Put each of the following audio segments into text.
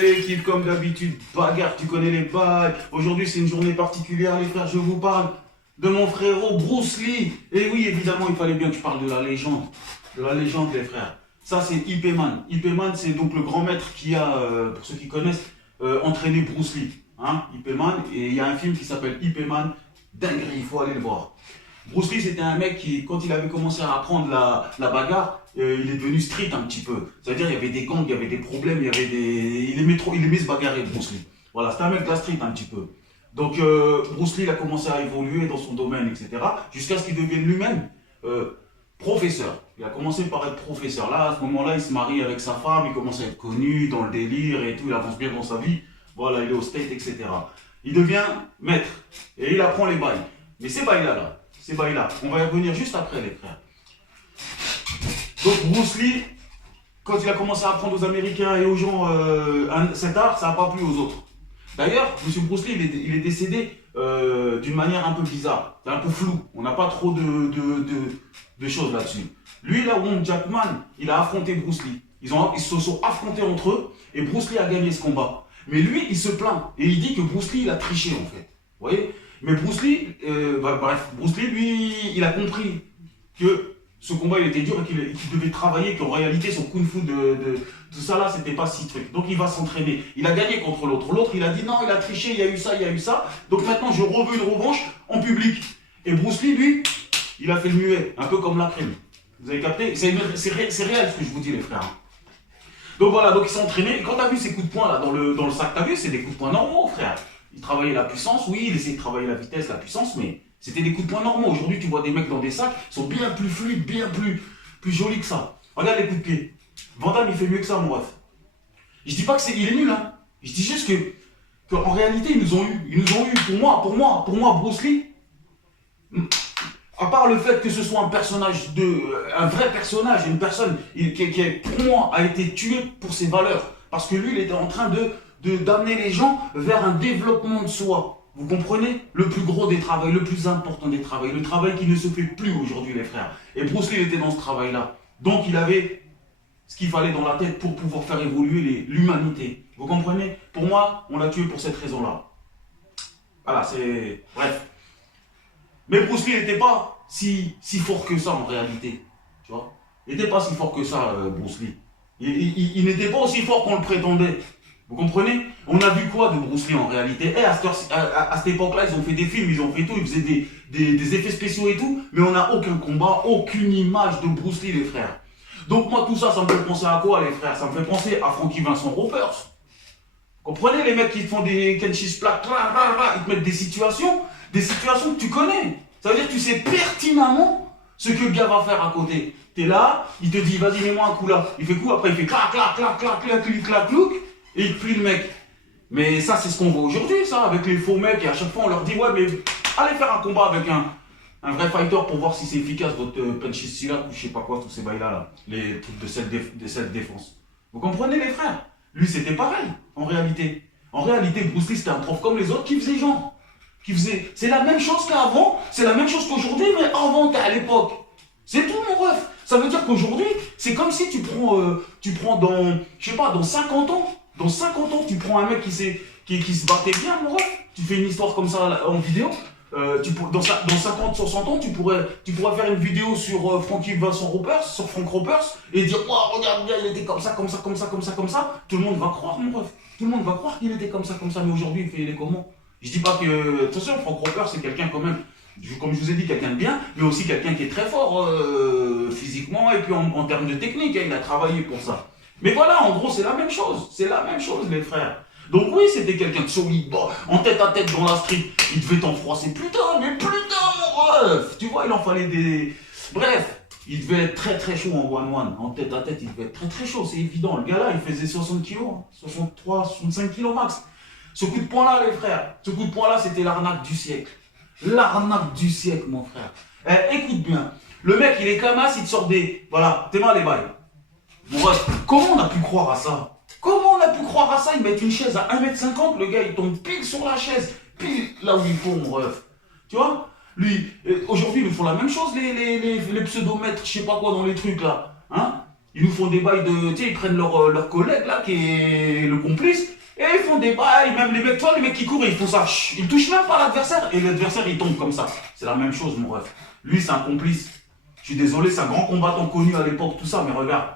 Nouvelle équipe comme d'habitude, bagarre, tu connais les bails. Aujourd'hui c'est une journée particulière les frères, je vous parle de mon frérot Bruce Lee. Et oui évidemment il fallait bien que je parle de la légende les frères. Ça c'est Ip Man. Ip Man c'est donc le grand maître qui a, pour ceux qui connaissent, entraîné Bruce Lee. Hein, Ip Man, et il y a un film qui s'appelle Ip Man, dinguerie, il faut aller le voir. Bruce Lee c'était un mec qui, quand il avait commencé à apprendre la bagarre, il est devenu street un petit peu. C'est-à-dire il y avait des gangs, il y avait des problèmes, il y avait des... il aimait se bagarrer Bruce Lee. Voilà, c'était un mec de la street un petit peu. Donc Bruce Lee il a commencé à évoluer dans son domaine, etc. Jusqu'à ce qu'il devienne lui-même professeur. Il a commencé par être professeur. Là, à ce moment-là, il se marie avec sa femme, il commence à être connu dans le délire et tout, il avance bien dans sa vie. Voilà, il est au state, etc. Il devient maître et il apprend les bails. Mais ces bails-là, on va y revenir juste après les frères. Donc Bruce Lee, quand il a commencé à apprendre aux Américains et aux gens cet art, ça n'a pas plu aux autres. D'ailleurs, M. Bruce Lee, il est décédé d'une manière un peu bizarre, un peu floue. On n'a pas trop de choses là-dessus. Lui, là, Wong Jackman, il a affronté Bruce Lee. Ils se sont affrontés entre eux et Bruce Lee a gagné ce combat. Mais lui, il se plaint et il dit que Bruce Lee, il a triché en fait. Vous voyez? Mais Bruce Lee, Bruce Lee, lui, il a compris que ce combat, il était dur et qu'il devait travailler, qu'en réalité, son kung-fu tout ça là, c'était pas si truc. Donc il va s'entraîner. Il a gagné contre l'autre. L'autre, il a dit non, il a triché, il y a eu ça, il y a eu ça. Donc maintenant, je reveux une revanche en public. Et Bruce Lee, lui, il a fait le muet, un peu comme la crème. Vous avez capté? C'est réel ce que je vous dis, les frères. Donc voilà, donc il s'est entraîné. Et quand tu as vu ces coups de poing là dans le sac, tu as vu, c'est des coups de poing normaux, frère. Il travaillait la puissance, oui, il essayait de travailler la vitesse, la puissance, mais c'était des coups de poing normaux. Aujourd'hui, tu vois des mecs dans des sacs, ils sont bien plus fluides, bien plus jolis que ça. Regarde les coups de pied. Van Damme, il fait mieux que ça, mon ref. Je dis pas que il est nul, hein. Je dis juste que en réalité, ils nous ont eu. Ils nous ont eu. Pour moi, Bruce Lee, à part le fait que ce soit un vrai personnage, une personne qui pour moi, a été tué pour ses valeurs. Parce que lui, il était en train d'amener les gens vers un développement de soi. Vous comprenez? Le plus gros des travaux, le plus important des travaux, le travail qui ne se fait plus aujourd'hui, les frères. Et Bruce Lee était dans ce travail-là. Donc, il avait ce qu'il fallait dans la tête pour pouvoir faire évoluer l'humanité. Vous comprenez? Pour moi, on l'a tué pour cette raison-là. Voilà, c'est... Bref. Mais Bruce Lee n'était pas si fort que ça en réalité. Tu vois? Il n'était pas si fort que ça, Bruce Lee. Il n'était pas aussi fort qu'on le prétendait. Vous comprenez? On a vu quoi de Bruce Lee en réalité? À cette époque-là, ils ont fait des films, ils ont fait tout, ils faisaient des effets spéciaux et tout, mais on n'a aucun combat, aucune image de Bruce Lee, les frères. Donc moi, tout ça, ça me fait penser à quoi, les frères? Ça me fait penser à Frankie Vincent Ropers. Vous comprenez, les mecs qui te font des Kenshi Splash, ils te mettent des situations que tu connais. Ça veut dire que tu sais pertinemment ce que le gars va faire à côté. T'es là, il te dit, vas-y, mets-moi un coup là. Il fait coup, après il fait clac, clac, clac, clac, clac, clac, clac, clac, et il plie le mec. Mais ça, c'est ce qu'on voit aujourd'hui, ça, avec les faux mecs. Et à chaque fois, on leur dit, ouais, mais allez faire un combat avec un vrai fighter pour voir si c'est efficace, votre punchy silat ou je sais pas quoi, tous ces bails-là, là, les trucs de cette défense. Vous comprenez, les frères? Lui, c'était pareil, en réalité. En réalité, Bruce Lee, c'était un prof comme les autres qui faisait genre. C'est la même chose qu'avant, c'est la même chose qu'aujourd'hui, mais avant, à l'époque. C'est tout, mon ref. Ça veut dire qu'aujourd'hui, c'est comme si tu prends dans, je sais pas, dans 50 ans. Dans 50 ans, tu prends un mec qui se battait bien, mon ref. Tu fais une histoire comme ça là, en vidéo. Dans 50, 60 ans, tu pourrais faire une vidéo sur Frankie Vincent Ropers, sur Frank Ropers, et dire, oh, regarde bien, il était comme ça, comme ça, comme ça, comme ça, comme ça. Tout le monde va croire, mon ref. Tout le monde va croire qu'il était comme ça, mais aujourd'hui, il est comment? Je dis pas que... Attention, Frank Ropers, c'est quelqu'un quand même, comme je vous ai dit, quelqu'un de bien, mais aussi quelqu'un qui est très fort physiquement, et puis en termes de technique, hein, il a travaillé pour ça. Mais voilà, en gros, c'est la même chose. C'est la même chose, les frères. Donc oui, c'était quelqu'un de solide, en tête à tête dans la street. Il devait t'en froisser, putain, mon ref. Tu vois, il en fallait des... Bref, il devait être très très chaud en one-one. En tête à tête, il devait être très très chaud, c'est évident. Le gars-là, il faisait 60 kilos, 63, 65 kilos max. Ce coup de poing-là, les frères, ce coup de poing-là, c'était l'arnaque du siècle. L'arnaque du siècle, mon frère. Écoute bien, le mec, il est Kamas, il te sort des... Voilà, t'es mal les bails. Mon ref, comment on a pu croire à ça? Comment on a pu croire à ça? Ils mettent une chaise à 1m50, le gars, il tombe pile sur la chaise, pile là où il faut, mon ref. Tu vois? Lui, aujourd'hui, ils nous font la même chose, les pseudomètres, je sais pas quoi, dans les trucs, là. Hein? Ils nous font des bails de... Tu sais, ils prennent leur collègue, là, qui est le complice, des bails, même les mecs, tu vois, les mecs qui courent, ils font ça, ils touchent même pas l'adversaire, et l'adversaire, il tombe comme ça. C'est la même chose, mon ref. Lui, c'est un complice. Je suis désolé, c'est un grand combattant connu à l'époque, tout ça, mais regarde.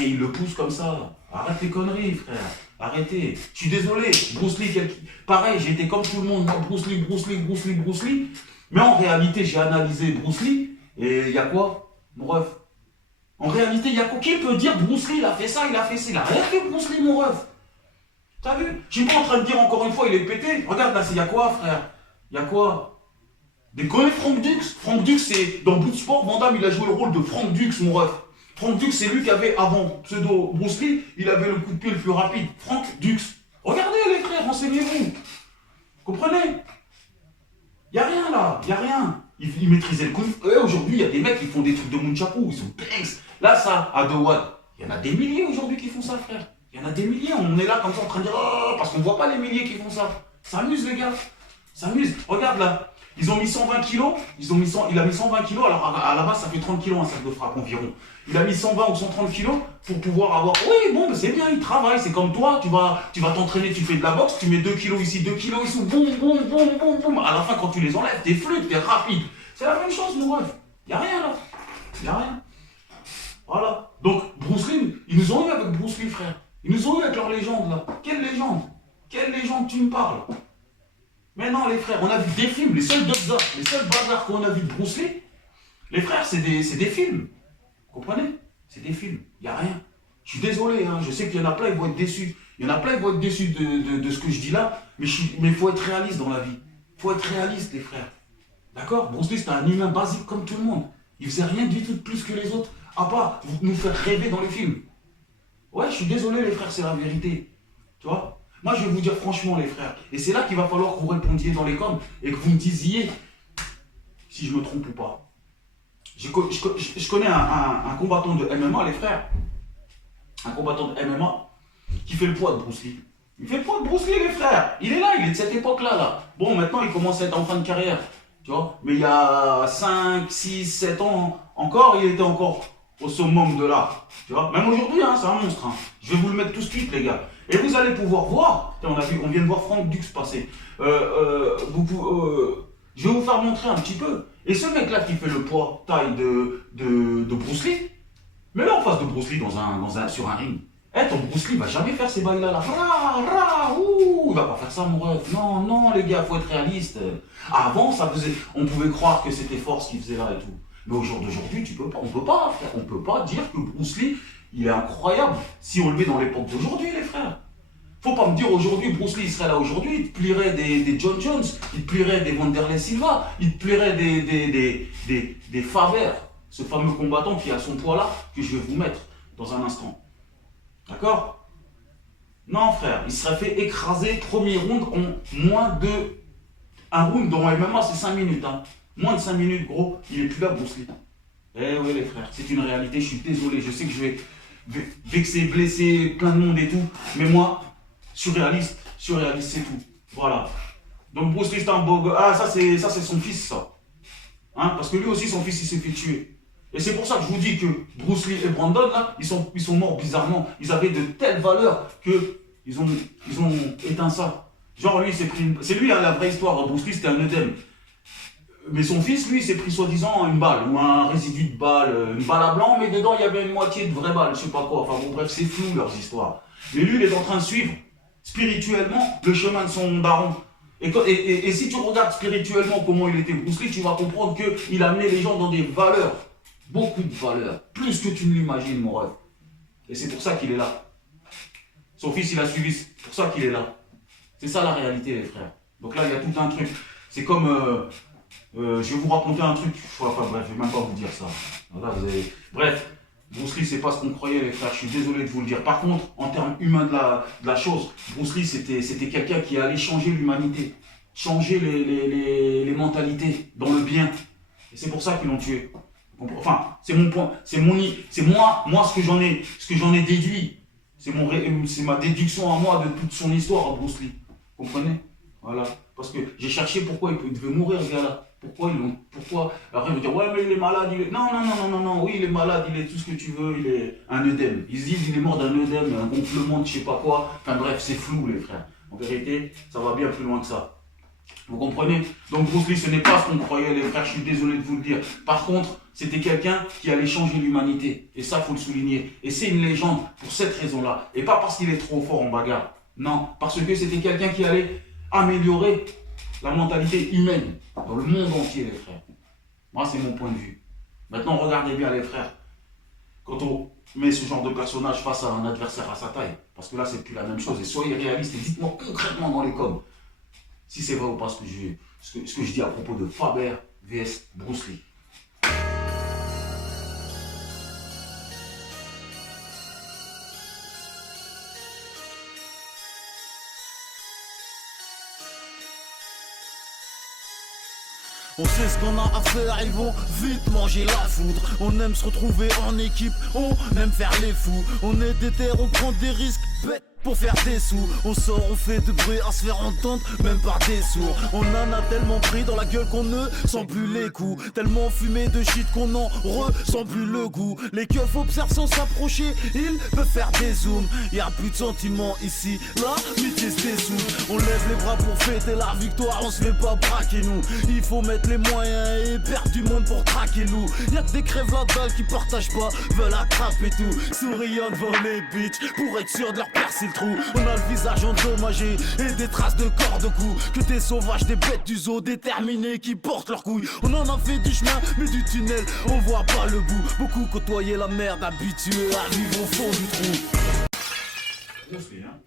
Il le pousse comme ça. Arrête tes conneries, frère. Arrêtez. Je suis désolé. Bruce Lee, pareil, j'étais comme tout le monde. Moi, Bruce Lee, Bruce Lee, Bruce Lee, Bruce Lee. Mais en réalité, j'ai analysé Bruce Lee. Et il y a quoi, mon ref? En réalité, il y a quoi? Qui peut dire Bruce Lee, il a fait ça, il a fait ça? Il a rien fait, Bruce Lee, mon ref. T'as vu? Je suis pas en train de dire encore une fois, il est pété. Regarde là, il y a quoi, frère? Il y a quoi? Des connais Frank Dux? Frank Dux, c'est dans Bloodsport, Van Damme, il a joué le rôle de Frank Dux, mon ref. Frank Dux, c'est lui qui avait, avant pseudo Bruce Lee, il avait le coup de pied le plus rapide. Frank Dux. Regardez les frères, renseignez-vous. Comprenez? Il n'y a rien là, il n'y a rien. Il maîtrisait le coup. Et aujourd'hui, il y a des mecs qui font des trucs de Munchaku, ils sont dingues. Là, ça, à Dewad, il y en a des milliers aujourd'hui qui font ça, frère. Il y en a des milliers, on est là comme ça en train de dire, oh, parce qu'on ne voit pas les milliers qui font ça. Ça amuse les gars, ça amuse. Regarde là. Ils ont mis 120 kilos, il a mis 120 kilos, alors à la base ça fait 30 kilos un sac de frappe environ. Il a mis 120 ou 130 kilos pour pouvoir avoir... Oui, bon, mais c'est bien, il travaille, c'est comme toi, tu vas t'entraîner, tu fais de la boxe, tu mets 2 kilos ici, 2 kilos ici, boum, boum, boum, boum, boum. À la fin, quand tu les enlèves, t'es fluide, t'es rapide. C'est la même chose, mon ref. Il n'y a rien là. Il n'y a rien. Voilà. Donc, Bruce Lee, ils nous ont eu avec Bruce Lee, frère. Ils nous ont eu avec leur légende là. Quelle légende? Quelle légende tu me parles? Mais non, les frères, on a vu des films, les seuls bazars qu'on a vu de Bruce Lee, les frères, c'est des films. Vous comprenez? C'est des films, il n'y a rien. Je suis désolé, hein, je sais qu'il y en a plein, ils vont être déçus. Il y en a plein, ils vont être déçus de ce que je dis là, mais il faut être réaliste dans la vie. Il faut être réaliste, les frères. D'accord? Bruce Lee, c'était un humain basique comme tout le monde. Il faisait rien du tout de plus que les autres, à part nous faire rêver dans les films. Ouais, je suis désolé, les frères, c'est la vérité. Tu vois? Moi, je vais vous dire franchement, les frères, et c'est là qu'il va falloir que vous répondiez dans les coms et que vous me disiez si je me trompe ou pas. Je connais un combattant de MMA, les frères, un combattant de MMA qui fait le poids de Bruce Lee. Il fait le poids de Bruce Lee, les frères. Il est là, il est de cette époque-là. Là. Bon, maintenant, il commence à être en fin de carrière, tu vois. Mais il y a 5, 6, 7 ans encore, il était encore au summum de l'art, tu vois. Même aujourd'hui, hein, c'est un monstre. Hein. Je vais vous le mettre tout de suite, les gars. Et vous allez pouvoir voir, on vient de voir Frank Dux passer. Je vais vous faire montrer un petit peu. Et ce mec-là qui fait le poids taille de Bruce Lee, mais là en face de Bruce Lee sur un ring. Ton Bruce Lee va jamais faire ces bails-là. Là. Il va pas faire ça, mon ref. Non, non, les gars, faut être réaliste. Avant, on pouvait croire que c'était fort ce qu'il faisait là et tout. Mais au jour d'aujourd'hui, on peut pas dire que Bruce Lee, il est incroyable si on le met dans l'époque d'aujourd'hui, les frères. Faut pas me dire aujourd'hui, Bruce Lee, il serait là aujourd'hui, il te plierait des John Jones, il te plierait des Wanderlei Silva, il te plierait des Faber, ce fameux combattant qui a son poids là, que je vais vous mettre dans un instant. D'accord? Non, frère, il serait fait écraser premier round en moins de... Un round dans MMA, c'est 5 minutes. Hein. Moins de 5 minutes, gros, il est plus là, Bruce Lee. Eh oui, les frères, c'est une réalité, je suis désolé, je sais que je vais vexer, blesser plein de monde et tout, mais moi, surréaliste, c'est tout. Voilà. Donc Bruce Lee, c'est un beau gars. Ah, ça c'est son fils, ça. Hein, parce que lui aussi, son fils, il s'est fait tuer. Et c'est pour ça que je vous dis que Bruce Lee et Brandon, là, ils sont morts bizarrement. Ils avaient de telles valeurs qu'ils ont éteint ça. Genre, lui, c'est lui, hein, la vraie histoire. Bruce Lee, c'était un œdème. Mais son fils, lui, s'est pris soi-disant une balle, ou un résidu de balle, une balle à blanc, mais dedans, il y avait une moitié de vraie balle, je sais pas quoi. Enfin bon, bref, c'est flou, leurs histoires. Mais lui, il est en train de suivre, spirituellement, le chemin de son daron. Et si tu regardes spirituellement comment il était Bruce Lee, tu vas comprendre qu'il a amené les gens dans des valeurs. Beaucoup de valeurs. Plus que tu ne l'imagines, mon rêve. Et c'est pour ça qu'il est là. Son fils, il a suivi, c'est pour ça qu'il est là. C'est ça la réalité, les frères. Donc là, il y a tout un truc. C'est comme... je vais vous raconter un truc. Enfin bref, je vais même pas vous dire ça. Voilà, bref, Bruce Lee, c'est pas ce qu'on croyait, les frères. Je suis désolé de vous le dire. Par contre, en termes humains de la chose, Bruce Lee, c'était quelqu'un qui allait changer l'humanité. Changer les mentalités dans le bien. Et c'est pour ça qu'ils l'ont tué. Enfin, c'est mon point. C'est moi ce que j'en ai déduit. C'est ma déduction à moi de toute son histoire à Bruce Lee. Vous comprenez? Voilà. Parce que j'ai cherché pourquoi il devait mourir, ce gars-là. Pourquoi? Après, ils vont dire, ouais, mais il est malade, il est... Non, non, non, non, non, non, oui, il est malade, il est tout ce que tu veux, il est un œdème. Ils se disent, il est mort d'un œdème, un gonflement de je sais pas quoi. Enfin bref, c'est flou, les frères. En vérité, ça va bien plus loin que ça. Vous comprenez? Donc Bruce Lee, ce n'est pas ce qu'on croyait, les frères, je suis désolé de vous le dire. Par contre, c'était quelqu'un qui allait changer l'humanité. Et ça, il faut le souligner. Et c'est une légende pour cette raison-là. Et pas parce qu'il est trop fort en bagarre. Non, parce que c'était quelqu'un qui allait améliorer la mentalité humaine dans le monde entier, les frères. Moi, c'est mon point de vue. Maintenant, regardez bien, les frères. Quand on met ce genre de personnage face à un adversaire à sa taille, parce que là, c'est plus la même chose. Et soyez réalistes et dites-moi concrètement dans les coms si c'est vrai ou pas ce que je dis à propos de Faber vs Bruce Lee. On sait ce qu'on a à faire, ils vont vite manger la foudre. On aime se retrouver en équipe, on aime faire les fous. On est déter, on prend des risques bêtes pour faire des sous. On sort, on fait de bruit à se faire entendre, même par des sourds. On en a tellement pris dans la gueule qu'on ne sent plus les coups. Tellement fumé de shit qu'on en ressent plus le goût. Les keufs observent sans s'approcher, ils peuvent faire des zooms. Y'a plus de sentiments ici, là, l'amitié se dessous. On lève les bras pour fêter la victoire, on se fait pas braquer nous. Il faut mettre les moyens et perdre du monde pour traquer loup. Y'a que des crèves la dalle qui partagent pas, veulent attraper tout. Souriant devant les bitches pour être sûr de leur percer le trou. On a le visage endommagé et des traces de corps de cou. Que des sauvages, des bêtes du zoo déterminés qui portent leurs couilles. On en a fait du chemin mais du tunnel on voit pas le bout. Beaucoup côtoyer la merde, habitués à vivre au fond du trou. Bruce Lee, hein.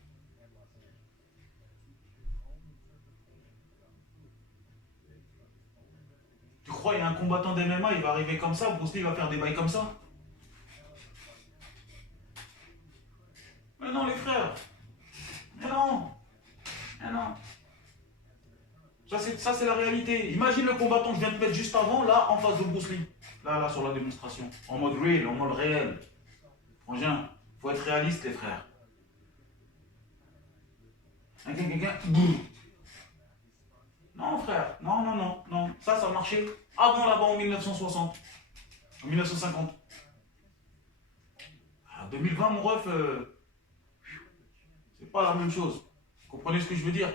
Tu crois il y a un combattant d'MMA, il va arriver comme ça, Bruce Lee va faire des bails comme ça? Mais non les frères. Mais non. Mais non. Ça c'est la réalité. Imagine le combattant que je viens de mettre juste avant, là, en face de Bruce Lee. Là, sur la démonstration. En mode real, en mode réel. Frangin, faut être réaliste les frères. Non frère, non, non, non, non. Ça marchait avant là-bas en 1960. En 1950. En 2020 mon ref, c'est pas la même chose. Vous comprenez ce que je veux dire?